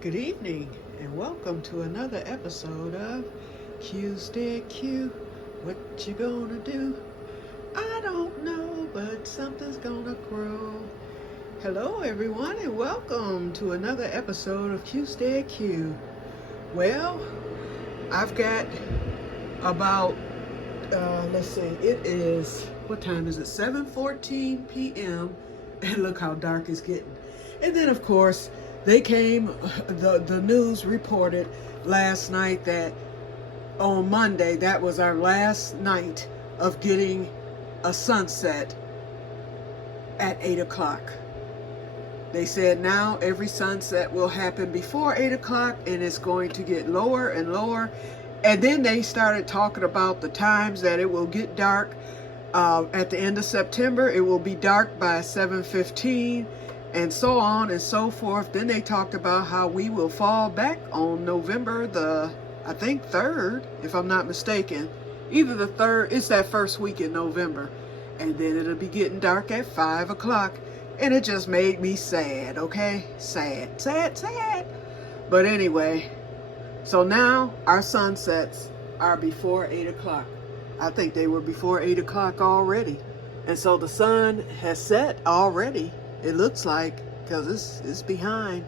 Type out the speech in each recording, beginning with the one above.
Good evening, and welcome to another episode of Que-stead-Que. What you gonna do? I don't know, but something's gonna grow. Hello, everyone, and welcome to another episode of Que-stead-Que. Well, I've got about, let's see, it is, what time is it? 7:14 p.m., and look how dark it's getting. And then, of course, the news reported last night that on Monday, that was our last night of getting a sunset at 8 o'clock. They said now every sunset will happen before 8 o'clock, and it's going to get lower and lower. And then they started talking about the times that it will get dark. At the end of September, it will be dark by 7:15. And so on and so forth. Then they talked about how we will fall back on November the, I think, 3rd, if I'm not mistaken. Either the 3rd, it's that first week in November. And then it'll be getting dark at 5 o'clock. And it just made me sad, okay? Sad, sad, sad. But anyway, so now our sunsets are before 8 o'clock. I think they were before 8 o'clock already. And so the sun has set already. It looks like, because it's behind,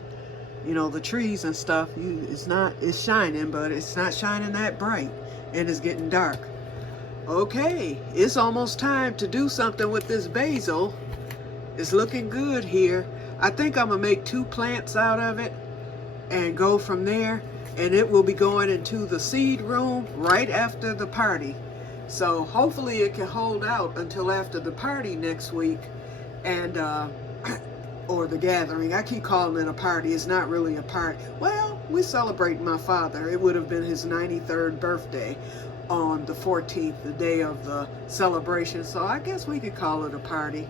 the trees and stuff. It's shining, but it's not shining that bright, and it's getting dark. Okay, it's almost time to do something with this basil. It's looking good here. I think I'm gonna make 2 plants out of it and go from there, and it will be going into the seed room right after the party. So hopefully it can hold out until after the party next week, and or the gathering. I keep calling it a party. It's not really a party. Well, we celebrate my father. It would have been his 93rd birthday on the 14th, the day of the celebration. So I guess we could call it a party.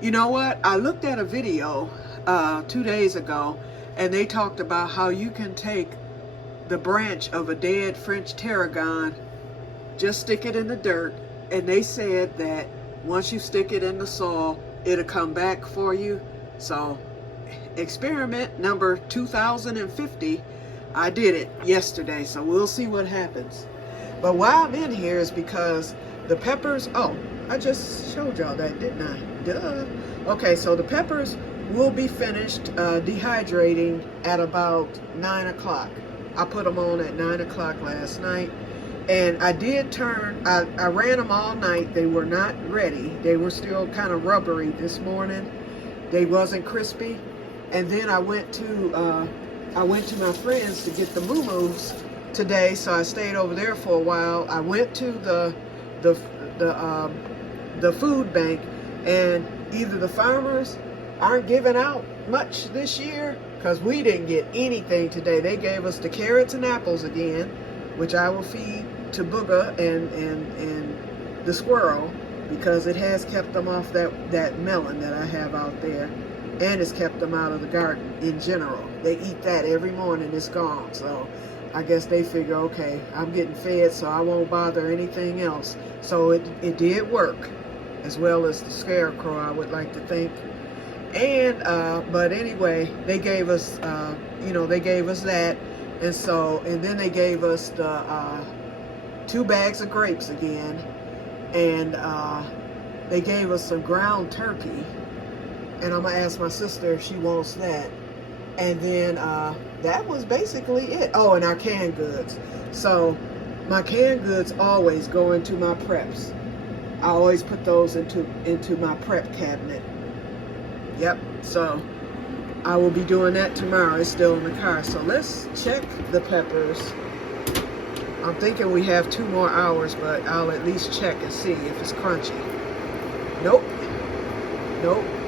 You know what? I looked at a video 2 days ago, and they talked about how you can take the branch of a dead French tarragon, just stick it in the dirt, and they said that once you stick it in the soil, it'll come back for you. So experiment number 2050, I did it yesterday, so we'll see what happens. But why I'm in here is because the peppers, I just showed y'all that, didn't I? Duh. Okay, so the peppers will be finished dehydrating at about 9 o'clock. I put them on at 9 o'clock last night. And I did I ran them all night. They were not ready. They were still kind of rubbery this morning. They wasn't crispy. And then I went to my friends to get the moo-moos today, so I stayed over there for a while. I went to the food bank, and either the farmers aren't giving out much this year, because we didn't get anything today. They gave us the carrots and apples again, which I will feed to Booger and the squirrel, because it has kept them off that melon that I have out there, and it's kept them out of the garden in general. They eat that every morning. It's gone. So I guess they figure, okay, I'm getting fed, so I won't bother anything else. So it did work, as well as the scarecrow, I would like to think. And but anyway, they gave us they gave us that. And then they gave us the 2 bags of grapes again, and they gave us some ground turkey, and I'm gonna ask my sister if she wants that. And then that was basically it. Oh, and our canned goods. So my canned goods always go into my preps. I always put those into my prep cabinet. Yep. So I will be doing that tomorrow. It's still in the car. So let's check the peppers. I'm thinking we have 2 more hours, but I'll at least check and see if it's crunchy. Nope.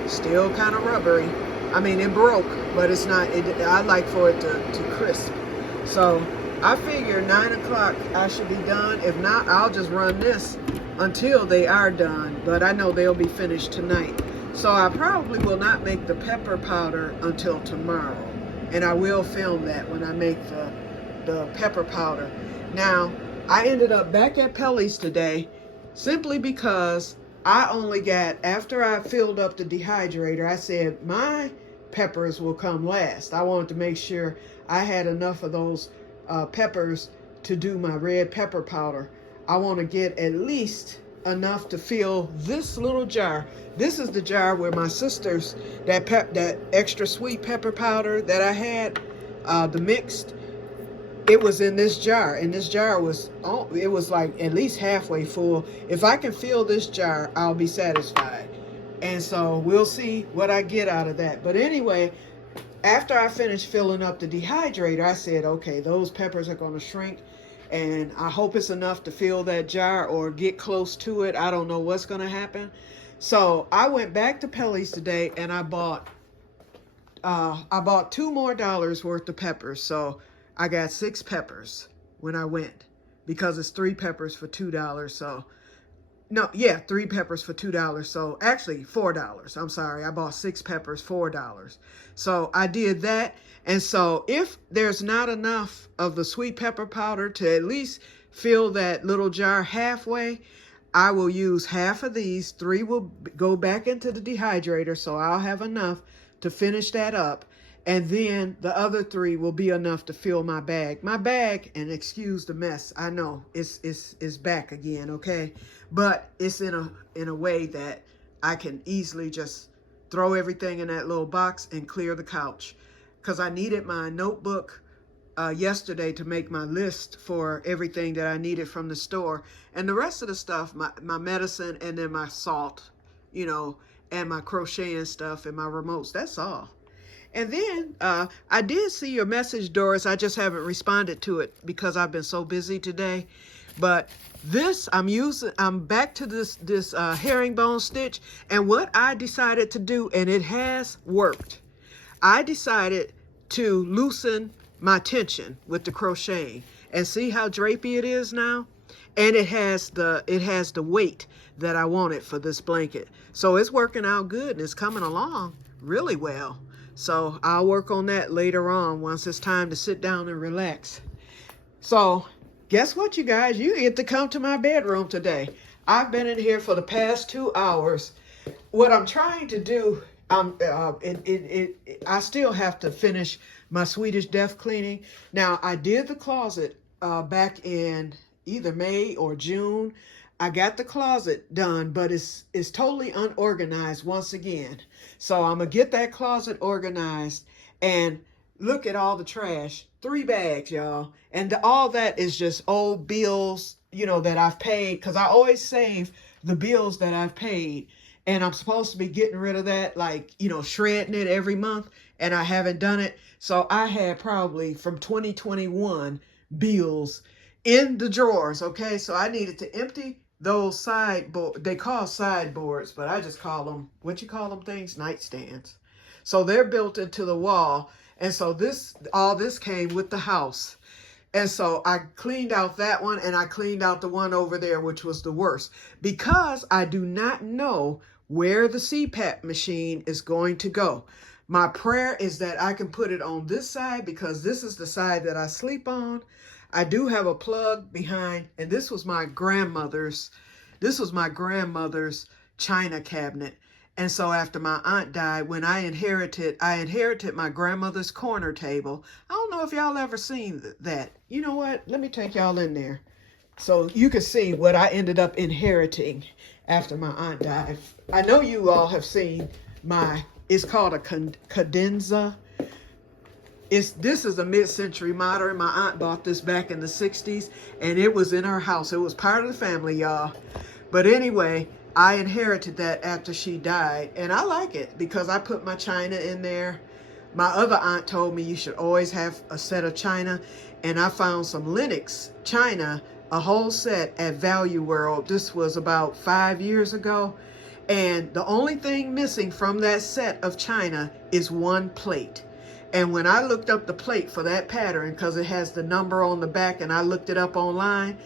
Still kind of rubbery. I mean, it broke, but it's not. I like for it to crisp. So I figure 9 o'clock I should be done. If not, I'll just run this until they are done. But I know they'll be finished tonight. So I probably will not make the pepper powder until tomorrow. And I will film that when I make the pepper powder. Now, I ended up back at Pelly's today simply because I only got, after I filled up the dehydrator, I said, my peppers will come last. I wanted to make sure I had enough of those peppers to do my red pepper powder. I want to get at least enough to fill this little jar. This is the jar where my sister's, that extra sweet pepper powder that I had, the mixed, it was in this jar, and this jar was, it was like at least halfway full. If I can fill this jar, I'll be satisfied. And so we'll see what I get out of that. But anyway, after I finished filling up the dehydrator, I said, okay, those peppers are going to shrink, and I hope it's enough to fill that jar or get close to it. I don't know what's going to happen. So I went back to Pelly's today, and I bought $2 more worth of peppers. So I got 6 peppers when I went, because it's 3 peppers for $2. So no, yeah, 3 peppers for $2. So actually $4. I'm sorry. I bought 6 peppers, $4. So I did that. And so if there's not enough of the sweet pepper powder to at least fill that little jar halfway, I will use half of these. 3 will go back into the dehydrator, so I'll have enough to finish that up. And then the other 3 will be enough to fill my bag. My bag, and excuse the mess, I know it's back again, okay? But it's in a way that I can easily just throw everything in that little box and clear the couch. Because I needed my notebook yesterday to make my list for everything that I needed from the store. And the rest of the stuff, my medicine, and then my salt, you know, and my crocheting stuff and my remotes, that's all. And then I did see your message, Doris. I just haven't responded to it because I've been so busy today. But this, I'm back to this herringbone stitch. And what I decided to do, and it has worked, I decided to loosen my tension with the crocheting. And see how drapey it is now? And it has the weight that I wanted for this blanket. So it's working out good, and it's coming along really well. So I'll work on that later on once it's time to sit down and relax. So guess what, you guys? You get to come to my bedroom today. I've been in here for the past 2 hours. What I'm trying to do, I still have to finish my Swedish death cleaning. Now, I did the closet back in either May or June. I got the closet done, but it's totally unorganized once again. So I'm going to get that closet organized, and look at all the trash. 3 bags, y'all. And all that is just old bills, you know, that I've paid, because I always save the bills that I've paid. And I'm supposed to be getting rid of that, like, you know, shredding it every month, and I haven't done it. So I had probably from 2021 bills in the drawers, okay? So I needed to empty those sideboard, they call sideboards, but I just call them, what you call them things? Nightstands. So they're built into the wall. And so all this came with the house. And so I cleaned out that one, and I cleaned out the one over there, which was the worst, because I do not know where the C-pap machine is going to go. My prayer is that I can put it on this side, because this is the side that I sleep on. I do have a plug behind, and this was my grandmother's china cabinet. And so after my aunt died, when I inherited my grandmother's corner table. I don't know if y'all ever seen that. You know what? Let me take y'all in there so you can see what I ended up inheriting after my aunt died. I know you all have seen it's called a cadenza. This is a mid-century modern. My aunt bought this back in the 60s, and it was in her house. It was part of the family, y'all. But anyway, I inherited that after she died, and I like it because I put my china in there. My other aunt told me you should always have a set of china, and I found some Lenox china, a whole set at Value World. This was about 5 years ago, and the only thing missing from that set of china is 1 plate. And when I looked up the plate for that pattern, because it has the number on the back, and I looked it up online,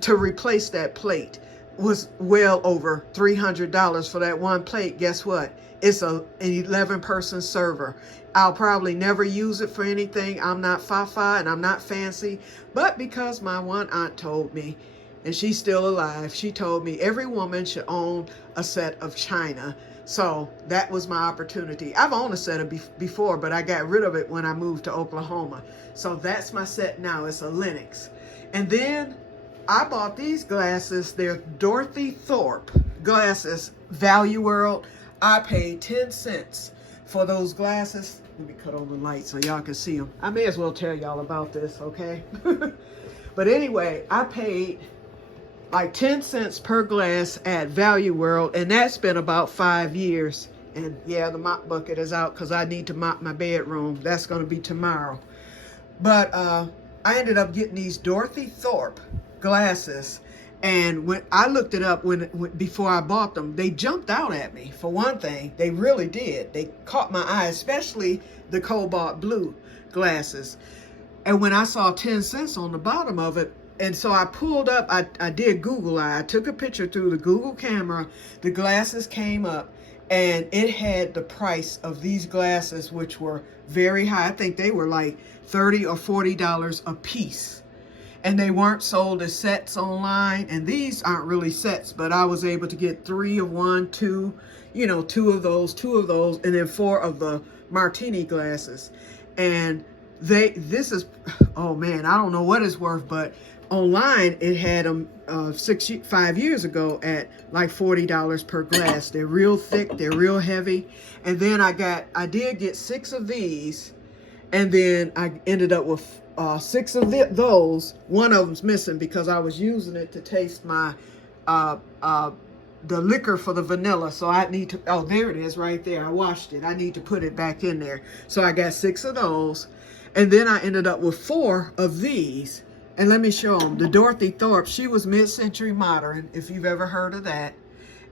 to replace that plate was well over $300 for that 1 plate. Guess what? It's an 11-person server. I'll probably never use it for anything. I'm not fa-fa and I'm not fancy. But because my one aunt told me, and she's still alive, she told me every woman should own a set of china So that was my opportunity. I've owned a set of before, but I got rid of it when I moved to Oklahoma. So that's my set now. It's a Lenox. And then I bought these glasses. They're Dorothy Thorpe glasses, Value World. I paid 10 cents for those glasses. Let me cut on the light so y'all can see them. I may as well tell y'all about this, okay? But anyway, I paid like 10 cents per glass at Value World, and that's been about 5 years. And yeah, the mop bucket is out because I need to mop my bedroom. That's going to be tomorrow. But I ended up getting these Dorothy Thorpe glasses, and when I looked it up before I bought them, they jumped out at me. For one thing, they really did. They caught my eye, especially the cobalt blue glasses. And when I saw 10 cents on the bottom of it, and so I pulled up, I did Google. I took a picture through the Google camera. The glasses came up, and it had the price of these glasses, which were very high. I think they were like $30 or $40 a piece. And they weren't sold as sets online. And these aren't really sets, but I was able to get 3 of one, 2, you know, 2 of those, and then 4 of the martini glasses. And this is, oh man, I don't know what it's worth, but online it had them 5 years ago at like $40 per glass. They're real thick, they're real heavy. And then I did get 6 of these, and then I ended up with 6 of those. One of them's missing because I was using it to taste my the liquor for the vanilla. So I need to, oh, there it is right there. I washed it. I need to put it back in there. So I got 6 of those. And then I ended up with 4 of these. And let me show them. The Dorothy Thorpe, she was mid-century modern, if you've ever heard of that.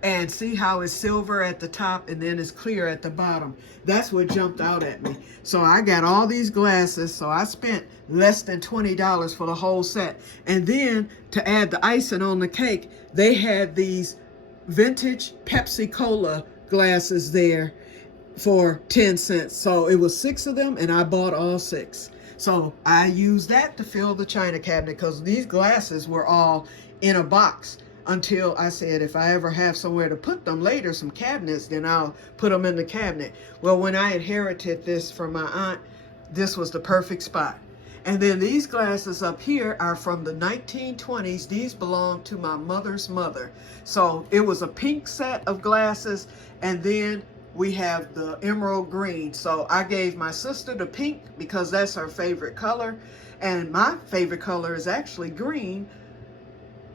And see how it's silver at the top and then it's clear at the bottom. That's what jumped out at me. So I got all these glasses. So I spent less than $20 for the whole set. And then to add the icing on the cake, they had these vintage Pepsi Cola glasses there for 10 cents. So it was 6 of them, and I bought all 6. So I used that to fill the china cabinet because these glasses were all in a box until I said, if I ever have somewhere to put them later, some cabinets, then I'll put them in the cabinet. Well, when I inherited this from my aunt, this was the perfect spot. And then these glasses up here are from the 1920s. These belong to my mother's mother. So it was a pink set of glasses, and then we have the emerald green. So I gave my sister the pink because that's her favorite color. And my favorite color is actually green.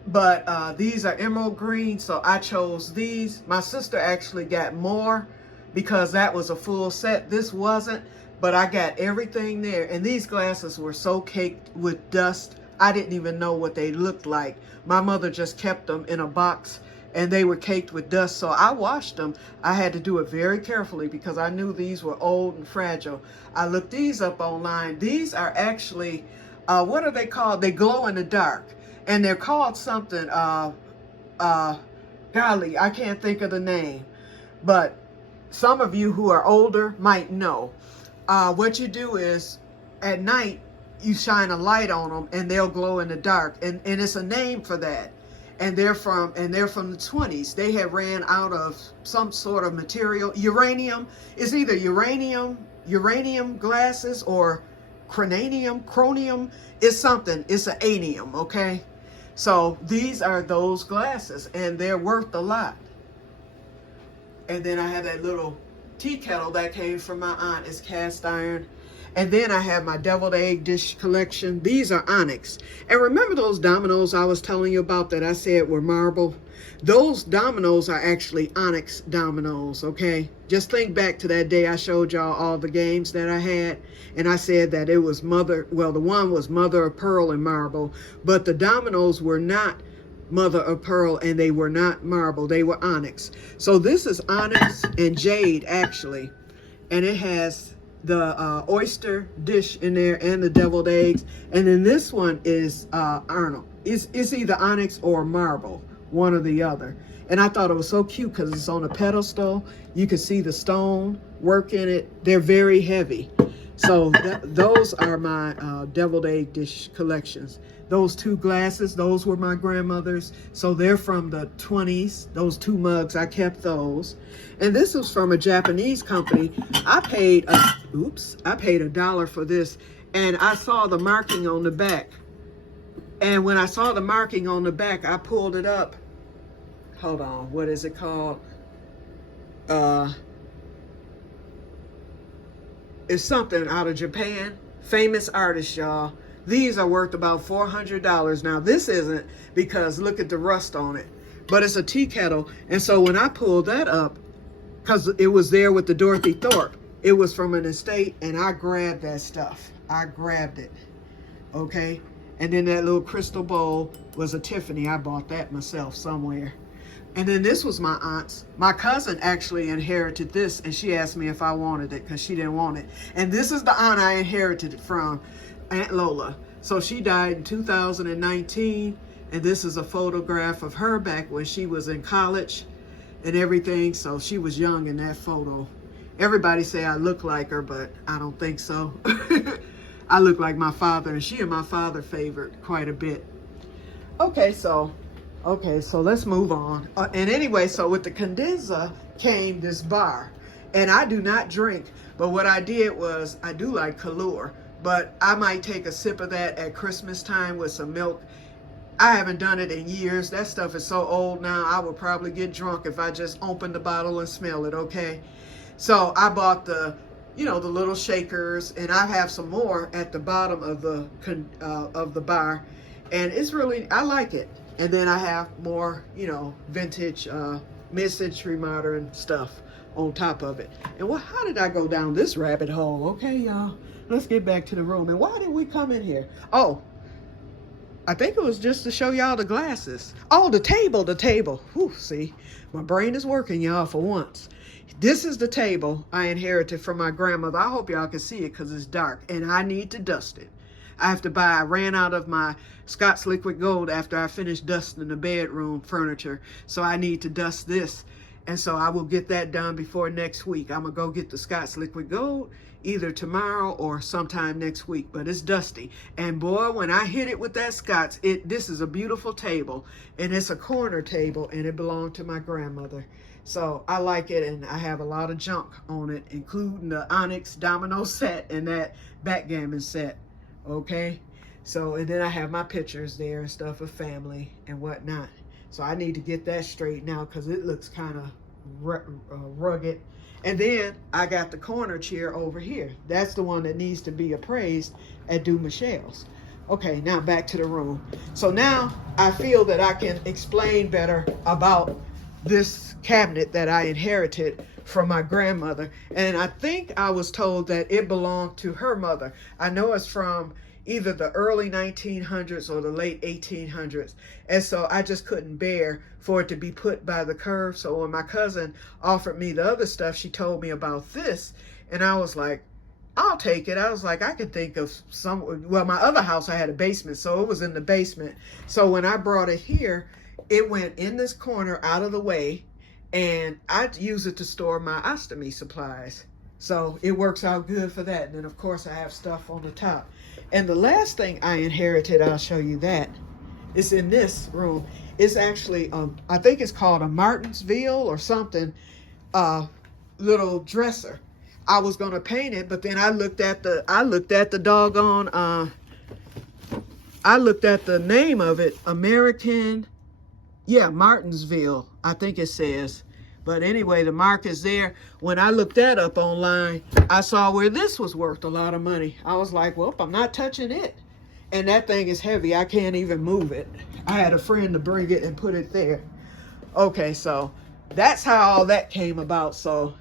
But these are emerald green, so I chose these. My sister actually got more because that was a full set. This wasn't, but I got everything there. And these glasses were so caked with dust, I didn't even know what they looked like. My mother just kept them in a box, and they were caked with dust, so I washed them. I had to do it very carefully because I knew these were old and fragile. I looked these up online. These are actually, what are they called? They glow in the dark. And they're called something, golly, I can't think of the name. But some of you who are older might know. What you do is, at night, you shine a light on them and they'll glow in the dark. And it's a name for that. And they're from the 20s. They have ran out of some sort of material. Uranium. It's either uranium glasses, or chromium. It's something. It's an anium, okay? So these are those glasses, and they're worth a lot. And then I have that little tea kettle that came from my aunt. It's cast iron. And then I have my deviled egg dish collection. These are onyx. And remember those dominoes I was telling you about that I said were marble? Those dominoes are actually onyx dominoes, okay? Just think back to that day I showed y'all all the games that I had. And I said that it was the one was mother of pearl and marble. But the dominoes were not mother of pearl, and they were not marble. They were onyx. So this is onyx and jade, actually. And it has the oyster dish in there and the deviled eggs. And then this one is Arnold. It's either onyx or marble, one or the other. And I thought it was so cute because it's on a pedestal. You can see the stone work in it. They're very heavy. So those are my deviled egg dish collections. Those two glasses, those were my grandmother's. So they're from the 20s. Those two mugs, I kept those. And this was from a Japanese company. I paid $1 for this. And I saw the marking on the back. And when I saw the marking on the back, I pulled it up. Hold on, what is it called? It's something out of Japan. Famous artist, y'all. These are worth about $400. Now, this isn't, because look at the rust on it. But it's a tea kettle. And so when I pulled that up, because it was there with the Dorothy Thorpe, it was from an estate, and I grabbed that stuff. I grabbed it. Okay? And then that little crystal bowl was a Tiffany. I bought that myself somewhere. And then this was my aunt's. My cousin actually inherited this, and she asked me if I wanted it because she didn't want it. And this is the aunt I inherited it from, Aunt Lola. So she died in 2019, and this is a photograph of her back when she was in college and everything. So she was young in that photo. Everybody say I look like her, but I don't think so. I look like my father, and she and my father favored quite a bit. Okay, so let's move on. And anyway, so with the condenser came this bar. And I do not drink, but what I did was, I do like Kahlua, but I might take a sip of that at Christmas time with some milk. I haven't done it in years. That stuff is so old now, I would probably get drunk if I just opened the bottle and smell it, okay? So I bought the little shakers, and I have some more at the bottom of the bar. And it's really, I like it. And then I have more, vintage, mid-century modern stuff on top of it. And how did I go down this rabbit hole? Okay, y'all, let's get back to the room. And why did we come in here? Oh, I think it was just to show y'all the glasses. Oh, the table. Whew, see, my brain is working, y'all, for once. This is the table I inherited from my grandmother. I hope y'all can see it because it's dark, and I need to dust it. I ran out of my Scott's Liquid Gold after I finished dusting the bedroom furniture. So I need to dust this. And so I will get that done before next week. I'm going to go get the Scott's Liquid Gold either tomorrow or sometime next week. But it's dusty. And boy, when I hit it with that Scott's, this is a beautiful table. And it's a corner table, and it belonged to my grandmother. So I like it, and I have a lot of junk on it, including the Onyx domino set and that backgammon set. Okay, so, and then I have my pictures there and stuff of family and whatnot. So I need to get that straightened out because it looks kind of rugged. And then I got the corner chair over here. That's the one that needs to be appraised at Du Michel's. Okay, now back to the room. So now I feel that I can explain better about this cabinet that I inherited from my grandmother. And I think I was told that it belonged to her mother. I know it's from either the early 1900s or the late 1800s. And so I just couldn't bear for it to be put by the curve. So when my cousin offered me the other stuff, she told me about this. And I was like, I'll take it. I was like, I could think of well, my other house, I had a basement, so it was in the basement. So when I brought it here, it went in this corner out of the way, and I use it to store my ostomy supplies. So it works out good for that. And then, of course, I have stuff on the top. And the last thing I inherited, I'll show you that. It's in this room. It's actually, I think it's called a Martinsville or something, little dresser. I was going to paint it, but then I looked at the doggone, I looked at the name of it, Martinsville, I think it says. But anyway, the mark is there. When I looked that up online, I saw where this was worth a lot of money. I was like, well, I'm not touching it. And that thing is heavy. I can't even move it. I had a friend to bring it and put it there. Okay, so that's how all that came about. So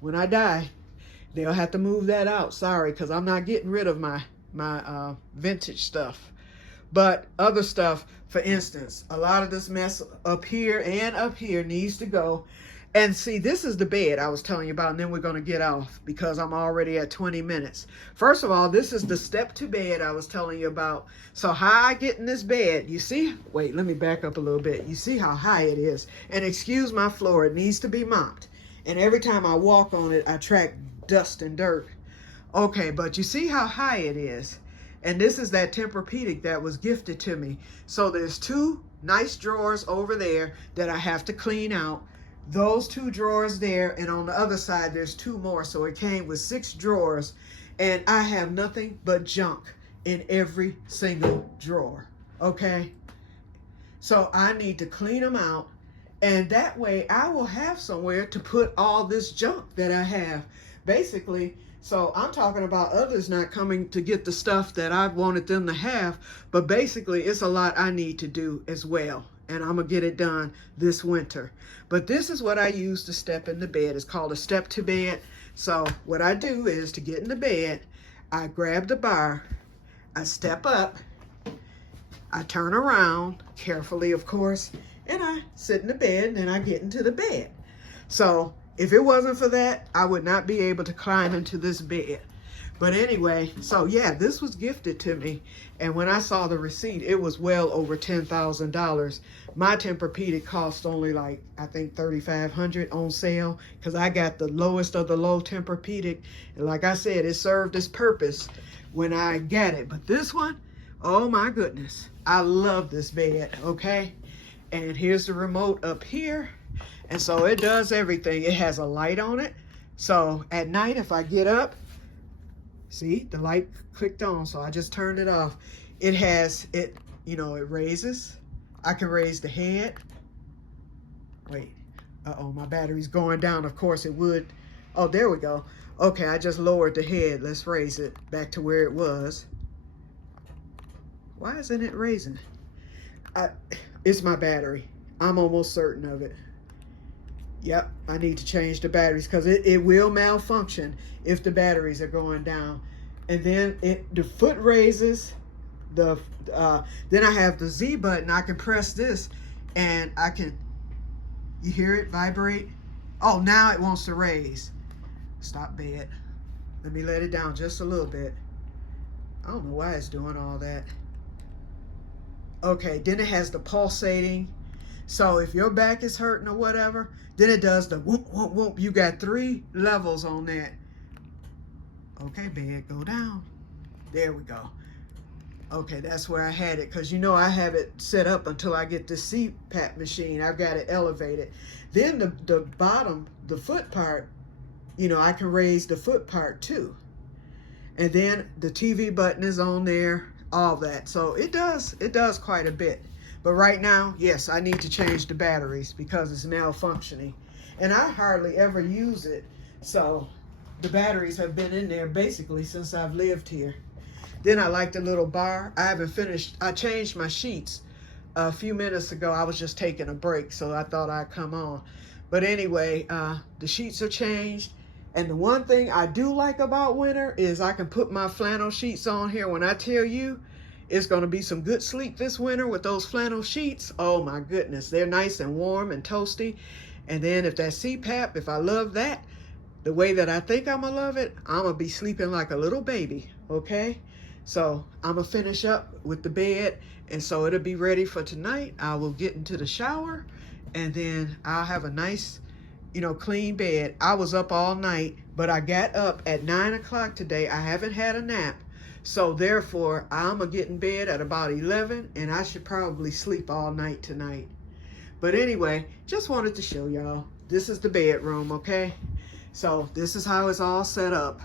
when I die, they'll have to move that out. Sorry, because I'm not getting rid of my vintage stuff. But other stuff, for instance, a lot of this mess up here and up here needs to go. And see, this is the bed I was telling you about, and then we're going to get off because I'm already at 20 minutes. First of all, this is the step to bed I was telling you about. So how I get in this bed, you see? Wait, let me back up a little bit. You see how high it is? And excuse my floor, it needs to be mopped. And every time I walk on it, I attract dust and dirt. Okay, but you see how high it is. And this is that Tempur-Pedic that was gifted to me. So there's two nice drawers over there that I have to clean out. Those two drawers there, and on the other side there's two more. So it came with 6 drawers, and I have nothing but junk in every single drawer. Okay, so I need to clean them out, and that way I will have somewhere to put all this junk that I have. Basically, so I'm talking about others not coming to get the stuff that I wanted them to have, but basically it's a lot I need to do as well, and I'm gonna get it done this winter. But this is what I use to step in the bed. It's called a step to bed. So what I do is, to get in the bed, I grab the bar, I step up, I turn around carefully, of course, and I sit in the bed, and then I get into the bed. So if it wasn't for that, I would not be able to climb into this bed. But anyway, so yeah, this was gifted to me. And when I saw the receipt, it was well over $10,000. My Tempur-Pedic cost only like, I think $3,500 on sale, because I got the lowest of the low Tempur-Pedic. And like I said, it served its purpose when I got it. But this one, oh my goodness, I love this bed, okay? And here's the remote up here. And so it does everything. It has a light on it. So at night, if I get up, see, the light clicked on, so I just turned it off. It has, it raises. I can raise the head. Wait, uh-oh, my battery's going down. Of course it would. Oh, there we go. Okay, I just lowered the head. Let's raise it back to where it was. Why isn't it raising? It's my battery. I'm almost certain of it. Yep, I need to change the batteries, because it will malfunction if the batteries are going down. And then the foot raises. Then I have the Z button. I can press this, and I can, you hear it vibrate? Oh, now it wants to raise. Stop bed. Let me let it down just a little bit. I don't know why it's doing all that. Okay, then it has the pulsating. So if your back is hurting or whatever, then it does the whoop, whoop, whoop. You got 3 levels on that. Okay, bed, go down. There we go. Okay, that's where I had it, because I have it set up until I get the C-pap machine. I've got it elevated. Then the bottom, the foot part, I can raise the foot part too. And then the TV button is on there, all that. So it does quite a bit. But right now, yes, I need to change the batteries because it's malfunctioning. And I hardly ever use it. So the batteries have been in there basically since I've lived here. Then I like the little bar. I haven't finished. I changed my sheets a few minutes ago. I was just taking a break, so I thought I'd come on. But anyway, the sheets are changed. And the one thing I do like about winter is I can put my flannel sheets on here. When I tell you, it's going to be some good sleep this winter with those flannel sheets. Oh my goodness, they're nice and warm and toasty. And then if that C-pap, if I love that, the way that I think I'm going to love it, I'm going to be sleeping like a little baby, okay? So I'm going to finish up with the bed, and so it'll be ready for tonight. I will get into the shower, and then I'll have a nice, clean bed. I was up all night, but I got up at 9 o'clock today. I haven't had a nap. So therefore, I'm going to get in bed at about 11, and I should probably sleep all night tonight. But anyway, just wanted to show y'all. This is the bedroom, okay? So this is how it's all set up.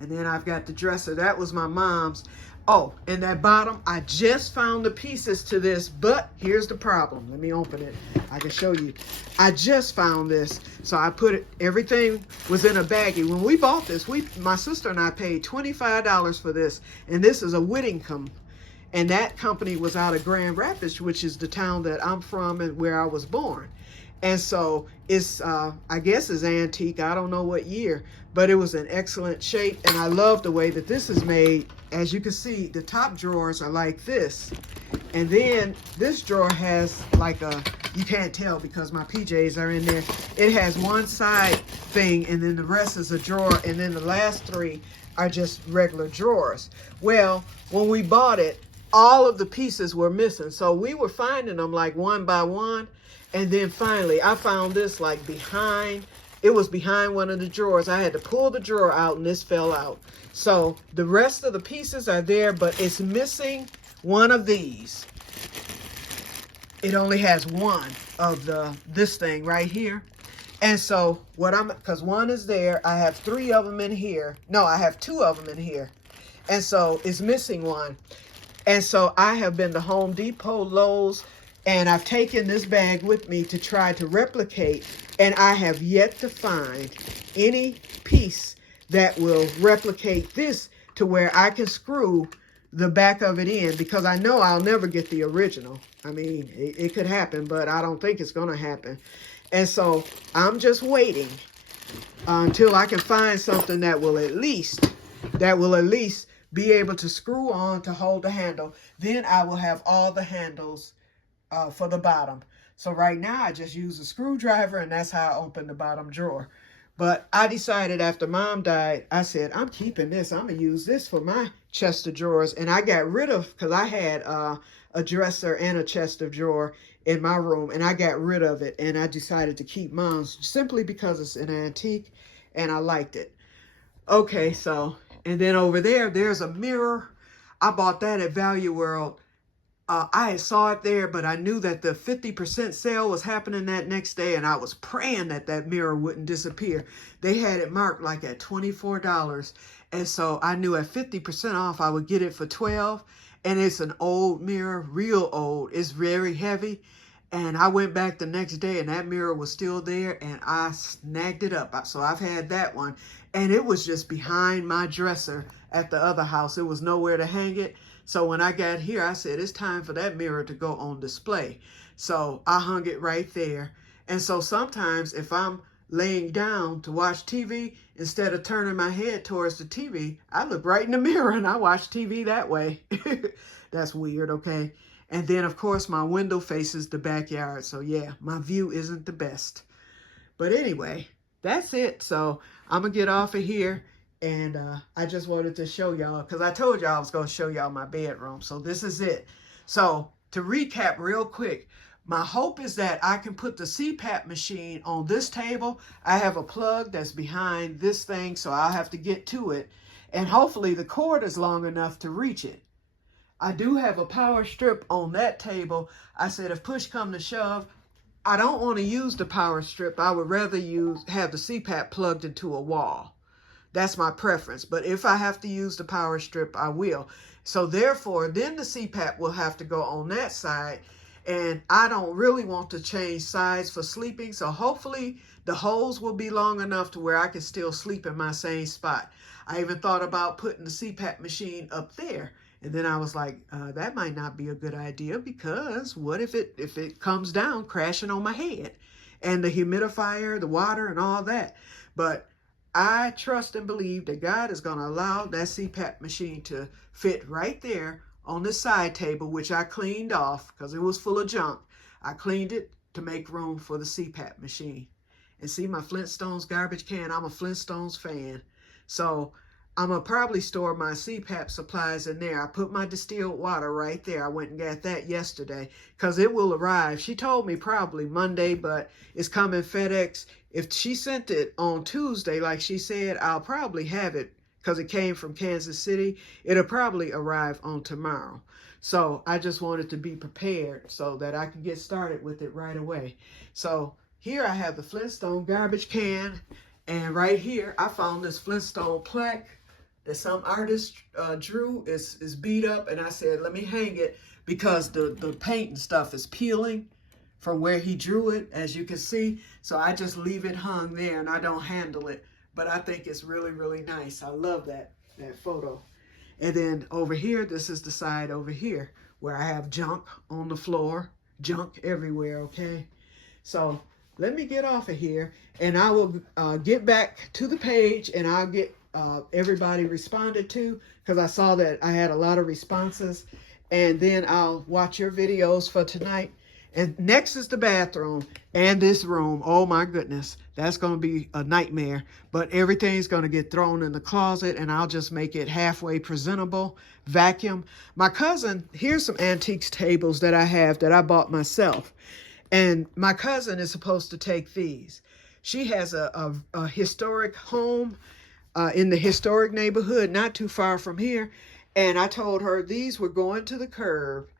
And then I've got the dresser. That was my mom's. Oh, and that bottom, I just found the pieces to this, but here's the problem. Let me open it. I can show you. I just found this. So I put it, everything was in a baggie. When we bought this, my sister and I paid $25 for this, and this is a Whittingham. And that company was out of Grand Rapids, which is the town that I'm from and where I was born. And so it's, I guess it's antique. I don't know what year, but it was in excellent shape. And I love the way that this is made. As you can see, the top drawers are like this. And then this drawer has like you can't tell because my PJs are in there. It has one side thing, and then the rest is a drawer. And then the last 3 are just regular drawers. Well, when we bought it, all of the pieces were missing. So we were finding them like one by one. And then finally, I found this like behind it was behind one of the drawers. I had to pull the drawer out and this fell out. So the rest of the pieces are there, but it's missing one of these. It only has one of this thing right here. And so because one is there, I have 3 of them in here. No, I have 2 of them in here. And so it's missing one. And so I have been to Home Depot, Lowe's, and I've taken this bag with me to try to replicate. And I have yet to find any piece that will replicate this to where I can screw the back of it in, because I know I'll never get the original. I mean, it could happen, but I don't think it's going to happen. And so I'm just waiting until I can find something that will at least be able to screw on to hold the handle. Then I will have all the handles for the bottom. So right now I just use a screwdriver, and that's how I open the bottom drawer. But I decided after Mom died, I said, I'm keeping this. I'm going to use this for my chest of drawers. And I got rid of, because I had a dresser and a chest of drawer in my room, and I got rid of it, and I decided to keep Mom's simply because it's an antique and I liked it. Okay, so, and then over there's a mirror. I bought that at Value World. I saw it there, but I knew that the 50% sale was happening that next day, and I was praying that that mirror wouldn't disappear. They had it marked like at $24, and so I knew at 50% off I would get it for $12. And it's an old mirror, real old. It's very heavy. And I went back the next day and that mirror was still there, and I snagged it up. So I've had that one. And it was just behind my dresser at the other house. It was nowhere to hang it. So when I got here, I said, it's time for that mirror to go on display. So I hung it right there. And so sometimes if I'm laying down to watch TV, instead of turning my head towards the TV, I look right in the mirror and I watch TV that way. That's weird, okay? And then, of course, my window faces the backyard. So, yeah, my view isn't the best. But anyway, that's it. So I'm going to get off of here. And I just wanted to show y'all, because I told y'all I was going to show y'all my bedroom. So this is it. So to recap real quick, my hope is that I can put the C-pap machine on this table. I have a plug that's behind this thing, so I'll have to get to it. And hopefully the cord is long enough to reach it. I do have a power strip on that table. I said if push come to shove, I don't want to use the power strip. I would rather have the C-pap plugged into a wall. That's my preference. But if I have to use the power strip, I will. So therefore, then the C-pap will have to go on that side. And I don't really want to change sides for sleeping. So hopefully the holes will be long enough to where I can still sleep in my same spot. I even thought about putting the C-pap machine up there. And then I was like, that might not be a good idea, because what if it comes down crashing on my head, and the humidifier, the water and all that. But I trust and believe that God is going to allow that C-pap machine to fit right there on the side table, which I cleaned off because it was full of junk. I cleaned it to make room for the C-pap machine. And see my Flintstones garbage can? I'm a Flintstones fan. So I'm going to probably store my C-pap supplies in there. I put my distilled water right there. I went and got that yesterday because it will arrive. She told me probably Monday, but it's coming FedEx. If she sent it on Tuesday, like she said, I'll probably have it because it came from Kansas City. It'll probably arrive on tomorrow. So I just wanted to be prepared so that I can get started with it right away. So here I have the Flintstone garbage can. And right here, I found this Flintstone plaque that some artist drew. Is beat up, and I said, let me hang it because the paint and stuff is peeling from where he drew it, as you can see. So I just leave it hung there and I don't handle it. But I think it's really, really nice. I love that photo. And then over here, this is the side over here where I have junk on the floor, junk everywhere, okay? So let me get off of here, and I will get back to the page, and I'll get everybody responded to, because I saw that I had a lot of responses. And then I'll watch your videos for tonight. And next is the bathroom and this room. Oh my goodness, that's going to be a nightmare. But everything's going to get thrown in the closet, and I'll just make it halfway presentable. Vacuum. My cousin, here's some antiques tables that I have that I bought myself. And my cousin is supposed to take these. She has a historic home in the historic neighborhood, not too far from here. And I told her these were going to the curb.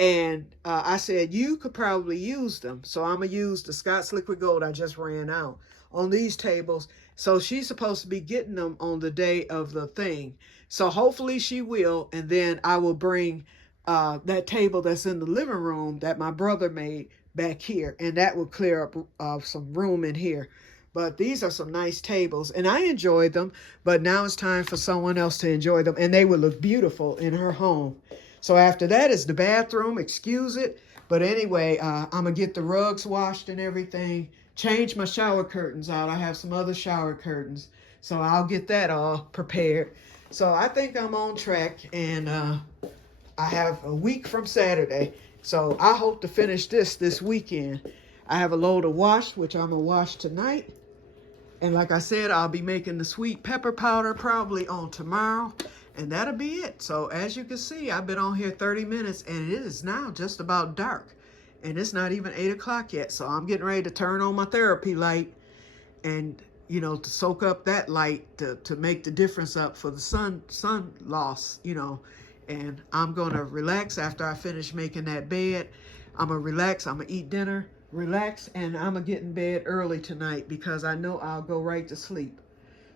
And I said, you could probably use them. So I'm going to use the Scott's Liquid Gold I just ran out on these tables. So she's supposed to be getting them on the day of the thing. So hopefully she will. And then I will bring that table that's in the living room that my brother made back here. And that will clear up some room in here. But these are some nice tables. And I enjoyed them. But now it's time for someone else to enjoy them. And they would look beautiful in her home. So after that is the bathroom. Excuse it. But anyway, I'm going to get the rugs washed and everything. Change my shower curtains out. I have some other shower curtains. So I'll get that all prepared. So I think I'm on track. And I have a week from Saturday. So I hope to finish this weekend. I have a load of wash, which I'm going to wash tonight. And like I said, I'll be making the sweet pepper powder probably on tomorrow. And that'll be it. So as you can see, I've been on here 30 minutes and it is now just about dark. And it's not even 8 o'clock yet. So I'm getting ready to turn on my therapy light and, you know, to soak up that light to make the difference up for the sun loss, you know. And I'm going to relax after I finish making that bed. I'm going to relax. I'm going to eat dinner, relax, and I'm going to get in bed early tonight because I know I'll go right to sleep.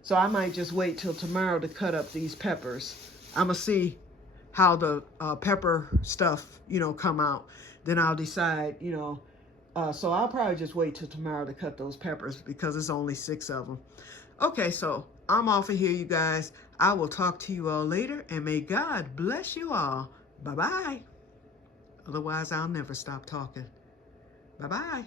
So I might just wait till tomorrow to cut up these peppers. I'm going to see how the pepper stuff, you know, come out. Then I'll decide, you know. So I'll probably just wait till tomorrow to cut those peppers because it's only 6 of them. Okay, so I'm off of here, you guys. I will talk to you all later, and may God bless you all. Bye-bye. Otherwise, I'll never stop talking. Bye-bye.